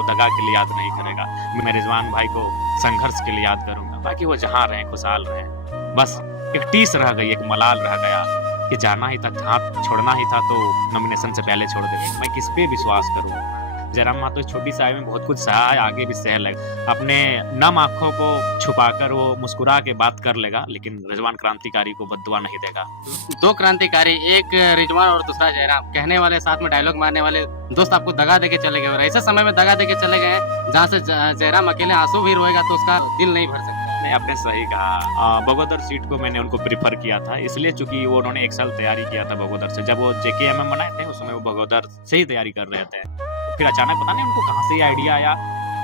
को दगा के लिए याद नहीं करेगा। मैं रिजवान भाई को संघर्ष के लिए याद करूंगा। बाकी वो जहाँ रहे खुशहाल रहे। बस एक टीस रह गई, एक मलाल रह गया कि जाना ही था, हाथ छोड़ना ही था तो नॉमिनेशन से पहले छोड़ देते। मैं किस पे विश्वास करूं? जयराम मातो छोटी सी आयु में बहुत कुछ सहा है, आगे भी सह लेगा। अपने नम आंखों को छुपाकर वो मुस्कुरा के बात कर लेगा, लेकिन रिजवान क्रांतिकारी को बद्दुआ नहीं देगा। दो क्रांतिकारी, एक रिजवान और दूसरा जयराम, कहने वाले, साथ में डायलॉग मारने वाले दोस्त आपको दगा देके चले गए और ऐसे समय में दगा देके चले गए हैं जहाँ से जयराम अकेले आंसू भी रोएगा तो उसका दिल नहीं भर सकता। नहीं, आपने सही कहा। बगोदर सीट को मैंने उनको प्रीफर किया था, इसलिए चूंकि वो उन्होंने एक साल तैयारी किया था बगोदर से। जब वो JKMM बनाए थे उस समय वो बगोदर से ही तैयारी कर रहे थे। फिर अचानक पता नहीं उनको कहाँ से ये आइडिया आया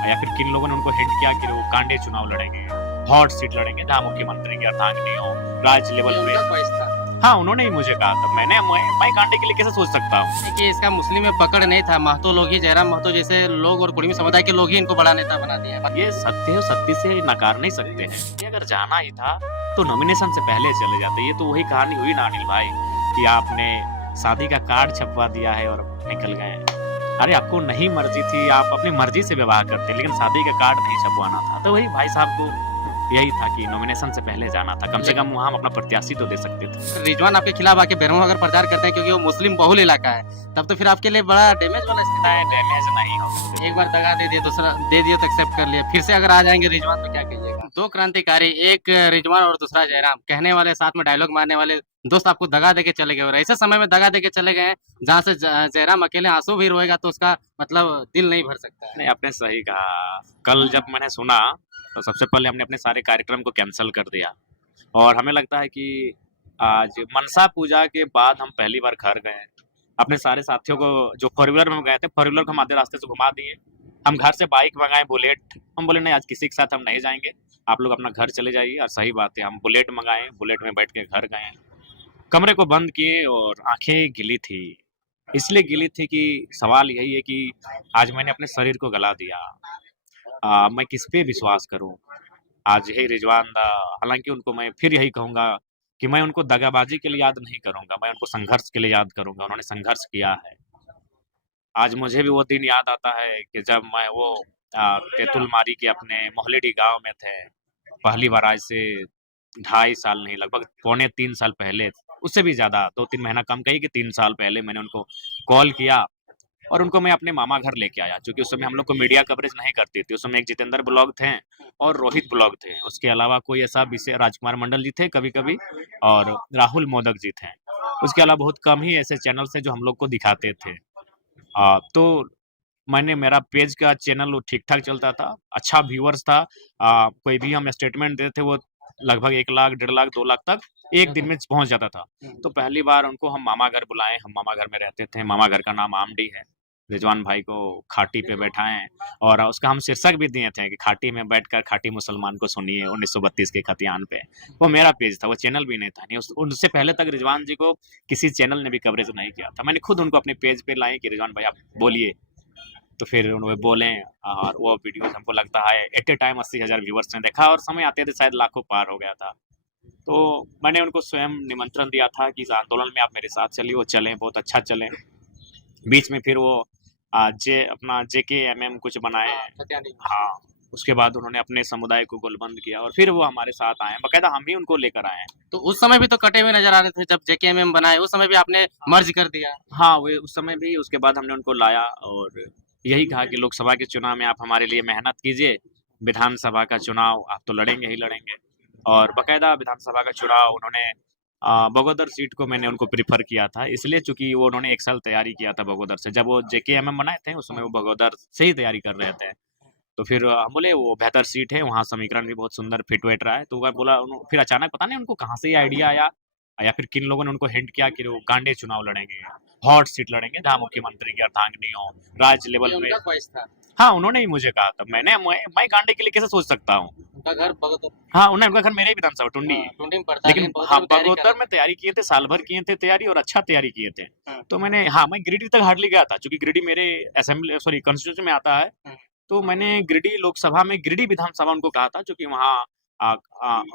या फिर किन लोगों ने उनको हिंट किया कि वो कांडे चुनाव लड़ेंगे, हॉट सीट लड़ेंगे जहाँ मुख्यमंत्री की अर्धांगिनी हो, राज्य लेवल पे। हाँ, उन्होंने ही मुझे कहा था। मैं कांडे के लिए कैसे सोच सकता हूँ? देखिए, इसका मुस्लिम में पकड़ नहीं था। महतो लोग ही, जयराम महतो जैसे लोग और कुर्मी समुदाय के लोग ही इनको बड़ा नेता बना दिया। ये सत्य है, सत्य से नकार नहीं सकते हैं। ये अगर जाना ही था तो नॉमिनेशन से पहले चले जाते। ये तो वही कहानी हुई ना अनिल भाई कि आपने शादी का कार्ड छपवा दिया है और निकल गए। अरे आपको नहीं मर्जी थी, आप अपनी मर्जी से विवाह करते, लेकिन शादी का कार्ड नहीं छपवाना था। तो वही भाई साहब को यही था कि नॉमिनेशन से पहले जाना था, कम से कम वहाँ हम अपना प्रत्याशी तो दे सकते थे। रिजवान आपके खिलाफ आके बेरमो अगर प्रचार करते हैं क्योंकि वो मुस्लिम बहुल इलाका है, तब तो फिर आपके लिए बड़ा डैमेज वाला स्थिति है। डैमेज नहीं हो, एक बार दगा दे दिए, दूसरा दे दिए तो एक्सेप्ट कर लिया, फिर से अगर आ जाएंगे रिजवान तो क्या कहिएगा? दो क्रांतिकारी, एक रिजवान और दूसरा जयराम, कहने वाले, साथ में डायलॉग मारने वाले दोस्त आपको दगा देके चले गए और ऐसे समय में दगा देके चले गए हैं जहाँ से जयराम अकेले आंसू भी रोएगा तो उसका मतलब दिल नहीं भर सकता है। नहीं, आपने सही कहा। कल जब मैंने सुना तो सबसे पहले हमने अपने सारे कार्यक्रम को कैंसिल कर दिया और हमें लगता है कि आज मनसा पूजा के बाद हम पहली बार घर गए। अपने सारे साथियों को जो फोर व्हीलर में गए थे, फोर व्हीलर को हम आधे रास्ते से घुमा दिए। हम घर से बाइक मंगाए बुलेट। हम बोले नहीं, आज किसी के साथ हम नहीं जाएंगे, आप लोग अपना घर चले जाइए। और सही बात है, हम बुलेट मंगाए, बुलेट में बैठ के घर गए, कमरे को बंद किए और आंखें गिली थी। इसलिए गिली थी कि सवाल यही है कि आज मैंने अपने शरीर को गला दिया। मैं किस पे विश्वास करूं? आज यही रिजवान दा, हालांकि उनको मैं फिर यही कहूंगा कि मैं उनको दगाबाजी के लिए याद नहीं करूंगा, मैं उनको संघर्ष के लिए याद करूंगा। उन्होंने संघर्ष किया है। आज मुझे भी वो दिन याद आता है कि जब मैं वो तेतुलमारी के अपने मोहलेडी गांव में थे। पहली बार आज से 2.5 साल नहीं, लगभग पौने 3 साल पहले, उससे भी ज़्यादा 2-3 महीना कम कहिए कि 3 साल पहले मैंने उनको कॉल किया और उनको मैं अपने मामा घर लेके आया। क्योंकि उस समय हम लोग को मीडिया कवरेज नहीं करती थी। उस समय एक जितेंद्र ब्लॉग थे और रोहित ब्लॉग थे। उसके अलावा कोई ऐसा विषय, राजकुमार मंडल जी थे कभी-कभी और राहुल मोदक जी थे। उसके अलावा बहुत कम ही ऐसे चैनल्स हैं जो हम लोग को दिखाते थे। तो मैंने, मेरा पेज का चैनल वो ठीक-ठाक चलता था, अच्छा व्यूअर्स था। कोई भी हम स्टेटमेंट देते थे वो लगभग 1 लाख, 1.5 लाख, 2 लाख तक एक दिन में पहुँच जाता था। तो पहली बार उनको हम मामा घर बुलाए, हम मामा घर में रहते थे। मामा घर का नाम आमडी है। रिजवान भाई को खाटी पे बैठाएँ और उसका हम शीर्षक भी दिए थे कि खाटी में बैठकर खाटी मुसलमान को सुनिए 1932 के खतियान पे। वो मेरा पेज था, वो चैनल भी नहीं था। नहीं, उससे पहले तक रिजवान जी को किसी चैनल ने भी कवरेज नहीं किया था। मैंने खुद उनको अपने पेज पे लाए कि रिजवान भाई आप बोलिए। तो फिर उन्होंने बोले और वो वीडियोस हमको लगता है एट ए टाइम 80,000 व्यूअर्स ने देखा और समय आते थे शायद लाखों पार हो गया था। तो मैंने उनको स्वयं निमंत्रण दिया था कि इस आंदोलन में आप मेरे साथ चलिए। वो चले, बहुत अच्छा चले। बीच में फिर वो अपना JKMM कुछ बनाए। हाँ, उसके बाद उन्होंने अपने समुदाय को गोलबंद किया और फिर वो हमारे साथ आए। बाकायदा हम ही उनको लेकर आए। तो उस समय भी तो कटे हुए नजर आ रहे थे जब JKMM बनाए, उस समय भी आपने मर्ज कर दिया। हाँ, वो उस समय भी, उसके बाद हमने उनको लाया और यही कहा कि लोकसभा के चुनाव में आप हमारे लिए मेहनत कीजिए, विधानसभा का चुनाव आप तो लड़ेंगे ही लड़ेंगे। और बाकायदा विधानसभा का चुनाव उन्होंने बगोदर सीट को मैंने उनको प्रीफर किया था, इसलिए चूंकि वो उन्होंने एक साल तैयारी किया था बगोदर से। जब वो JKMM बनाए थे उस समय वो बगोदर से ही तैयारी कर रहे थे। तो फिर हम बोले वो बेहतर सीट है, वहाँ समीकरण भी बहुत सुंदर फिट वेट रहा है। तो मैं बोला, फिर अचानक पता नहीं उनको कहाँ से ये आइडिया आया या फिर किन लोगों ने उनको हिंट किया कि वो कांडे चुनाव लड़ेंगे, हॉट सीट लड़ेंगे जहाँ मुख्यमंत्री की अर्धांगिनी हो, राज्य लेवल पे। उनका ख्वाहिश था। हाँ, उन्होंने ही मुझे कहा था। मैं कांडे के लिए कैसे सोच सकता हूँ? उनका घर बगोदर। हाँ, उनका घर मेरे ही विधानसभा टुंडी। टुंडी में पड़ता है, लेकिन बहुत हाँ, लोग तैयारी कर बगोदर रहे में तैयारी किए थे, साल भर किए थे तैयारी और अच्छा तैयारी किए थे। हैं। तो मैंने, हाँ, मैं गिरिडीह तक हार्डली गया था क्योंकि गिरिडीह मेरे असेंबली, सॉरी, कॉन्स्टिट्यूशन में आता है। तो मैंने गिरिडीह लोकसभा में, गिरिडीह विधानसभा उनको कहा था क्योंकि वहाँ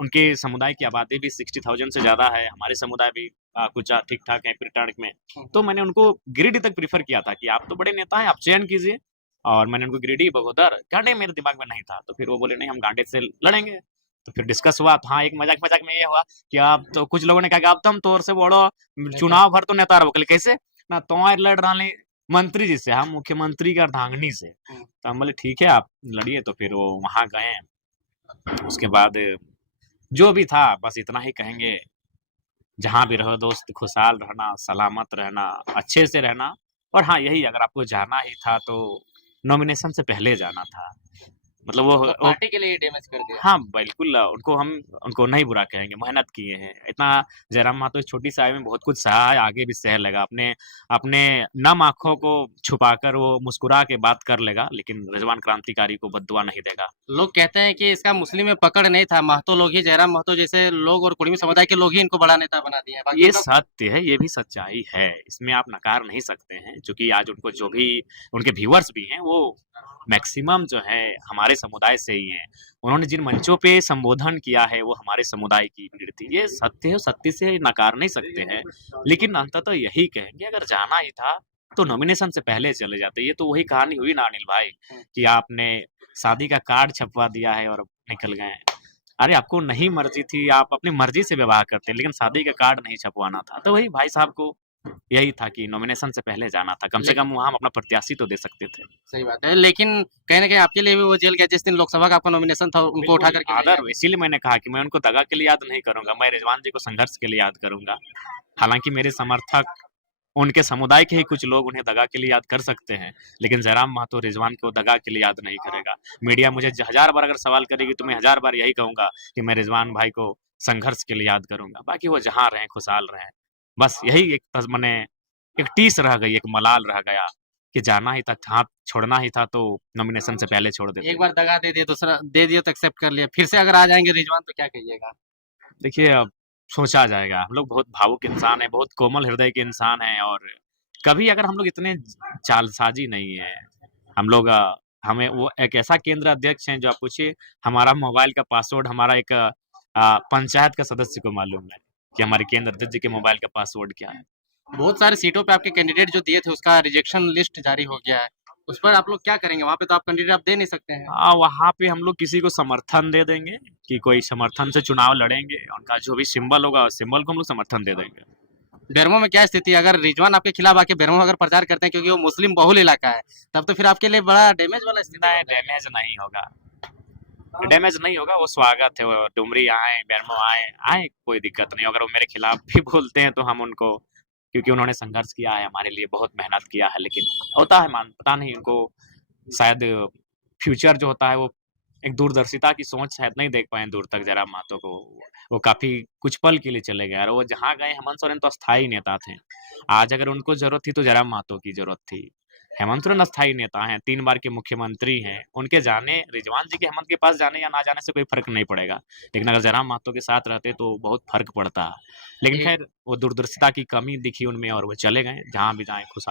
उनके समुदाय की आबादी भी 60,000 से ज़्यादा है। हमारे समुदाय भी कुछ ठीक-ठाक है रिटर्न में। तो मैंने उनको गिरिडीह तक प्रेफ़र किया था कि आप तो बड़े नेता हैं, आप चयन कीजिए। और मैंने उनको गिरिडीह बगोदर कहा, नहीं मेरे दिमाग में नहीं था। तो फिर वो बोले नहीं हम गांडे से लड़ेंगे। तो फिर डिस्कस हुआ, तो हाँ एक मजाक मजाक में ये हुआ कि आप तो, कुछ लोगों ने कहा कि अब तो हम तोर से बड़ो नेता चुनाव भर तो नेता रहो, कैसे ना तो लड़ रहा मंत्री जी से, हम मुख्यमंत्री का अर्धांगिनी से। तो हम बोले ठीक है आप लड़िए। तो फिर वो वहां गए। उसके बाद जो भी था बस इतना ही कहेंगे, जहाँ भी रहो दोस्त खुशहाल रहना, सलामत रहना, अच्छे से रहना। और हाँ यही अगर आपको जाना ही था तो नॉमिनेशन से पहले जाना था। मतलब मतलब वो पार्टी के लिए डैमेज कर दिया। हाँ, बिल्कुल उनको नहीं बुरा कहेंगे, मेहनत किए हैं। इतना जयराम महतो इस छोटी सी आयु में बहुत कुछ सहा है, आगे भी सह लेगा। अपने अपने नम आँखों को छुपाकर वो मुस्कुरा के बात कर लेगा, लेकिन रिजवान क्रांतिकारी को बद्दुआ नहीं देगा। लोग कहते हैं कि इसका मुस्लिम में पकड़ नहीं था, महतो लोग ही, जयराम महतो जैसे लोग और कुर्मी समुदाय के लोग ही इनको बड़ा नेता बना दिया है। बाकी ये उनका सत्य है, ये भी सच्चाई है, इसमें आप नकार नहीं सकते हैं। चूँकि आज उनको जो भी उनके व्यूअर्स भी हैं, वो मैक्सिमम जो है हमारे समुदाय से ही हैं। उन्होंने जिन मंचों पे संबोधन किया है, वो हमारे समुदाय की भीड़ थी। ये सत्य है, सत्य से नकार नहीं सकते हैं। लेकिन अंततः यही कहेंगे, अगर जाना ही था, तो नॉमिनेशन से पहले चले जाते। ये तो वही कहानी हुई ना अनिल भाई, कि आपने शादी का कार्ड छपवा दिया है और निकल गए। अरे आपको नहीं मर्जी थी, आप अपनी मर्जी से विवाह करते, लेकिन शादी का कार्ड नहीं छपवाना था। तो वही भाई साहब को यही था कि नॉमिनेशन से पहले जाना था, कम से कम वहाँ हम अपना प्रत्याशी तो दे सकते थे। सही बात है, लेकिन कहीं न कहीं आपके लिए भी वो जेल गया जिस दिन लोकसभा का आपका नॉमिनेशन था, उनको उठा करके ले आदर, गया। इसीलिए मैंने कहा कि मैं उनको दगा के लिए याद नहीं करूंगा, मैं रिजवान जी को संघर्ष के लिए याद करूंगा। हालांकि मेरे समर्थक, उनके समुदाय के ही कुछ लोग उन्हें दगा के लिए याद कर सकते हैं, लेकिन जयराम महतो रिजवान को दगा के लिए याद नहीं करेगा। मीडिया मुझे 1000 बार अगर सवाल करेगी तो मैं 1000 बार यही कहूंगा कि मैं रिजवान भाई को संघर्ष के लिए याद करूंगा। बाकी वो जहाँ रहें खुशहाल रहें, बस यही एक मैंने एक टीस रह गई, एक मलाल रह गया कि जाना ही था, हाथ छोड़ना ही था तो नॉमिनेशन से पहले छोड़ देते। एक बार दगा दे दिया, दूसरा दे दिया तो एक्सेप्ट कर लिया, फिर से अगर आ जाएंगे रिजवान तो क्या कहिएगा? देखिए अब सोचा जाएगा। हम लोग बहुत भावुक इंसान हैं, बहुत कोमल हृदय के इंसान हैं, और कभी अगर हम लोग इतने जालसाजी नहीं है। हम लोग हमें वो एक ऐसा केंद्र अध्यक्ष हैं जो आप पूछिए, हमारा मोबाइल का पासवर्ड हमारा एक पंचायत का सदस्य को मालूम है कि हमारे केंद्र अध्यक्ष जी के मोबाइल का पासवर्ड क्या है। बहुत सारे सीटों पे आपके कैंडिडेट जो दिए थे उसका रिजेक्शन लिस्ट जारी हो गया है, उस पर आप लोग क्या करेंगे? वहाँ पे तो आप कैंडिडेट आप दे नहीं सकते हैं। वहाँ पे हम लोग किसी को समर्थन दे देंगे, कि कोई समर्थन से चुनाव लड़ेंगे, उनका जो भी सिंबल होगा सिंबल को हम लोग समर्थन दे देंगे। बेरमो में क्या स्थिति है? अगर रिजवान आपके खिलाफ आके बेरमो में अगर प्रचार करते हैं, क्योंकि वो मुस्लिम बहुल इलाका है, तब तो फिर आपके लिए बड़ा डैमेज वाला स्थिति नहीं, होगा। डैमेज नहीं होगा, डैमेज नहीं होगा। वो स्वागत है, वो डुमरी आए, बेरमो आए आए, कोई दिक्कत नहीं। अगर वो मेरे खिलाफ भी बोलते हैं तो हम उनको, क्योंकि उन्होंने संघर्ष किया है हमारे लिए, बहुत मेहनत किया है, लेकिन होता है पता नहीं उनको शायद फ्यूचर जो होता है वो एक दूरदर्शिता की सोच शायद नहीं देख पाए दूर तक जयराम महतो को। वो काफी कुछ पल के लिए चले गए, और वो जहाँ गए, हेमंत सोरेन तो अस्थायी नेता थे। आज अगर उनको जरूरत थी तो जयराम महतो की जरूरत थी। हेमंत सोरेन अस्थायी नेता हैं, 3 बार के मुख्यमंत्री हैं। उनके जाने, रिजवान जी के हेमंत के पास जाने या ना जाने से कोई फर्क नहीं पड़ेगा, लेकिन अगर जयराम महतो के साथ रहते तो बहुत फर्क पड़ता। लेकिन एक खैर वो दूरदर्शिता की कमी दिखी उनमें और वो चले गए, जहाँ भी जाए खुशहाल।